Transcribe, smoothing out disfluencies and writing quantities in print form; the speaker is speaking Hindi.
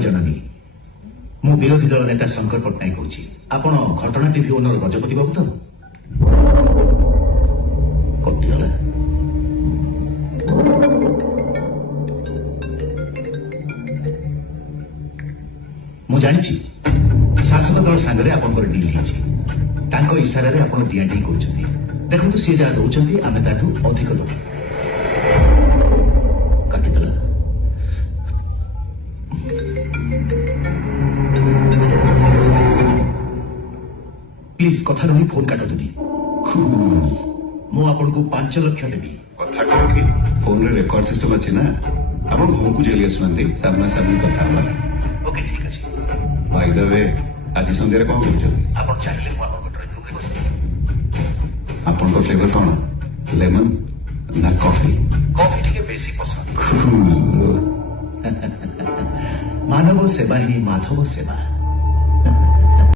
जननी मु विरोधी दल नेता शंकर पट्टनायक कहूँ आपण घटना टीवी ओनर गजपति बाबू तो कटिगला मु जानी शासक दल सांगे आपंकर डिल होती इशारे आप डिआडी कर देखो सी जहाँ दौरान आम ताठू अधिक दबू काटिदेला प्लीज कथा रही फोन काटतुनी मु आपन को 5 लाख देवी कथा कौन कि फोन रे रिकॉर्ड सिस्टम अच्छी ना आप घर को चली आसुनांती सामना सामने कथा होला ओके ठीक अछि बाय द वे आज संध्या कौन कर आपन चाहिए मु आपन को ड्राइंग रूम रे बसते आपन को फ्लेवर कौन लेमन ना कॉफी कॉफी टिके बेसी पसंद Cool. मानव सेवा ही माधव सेवा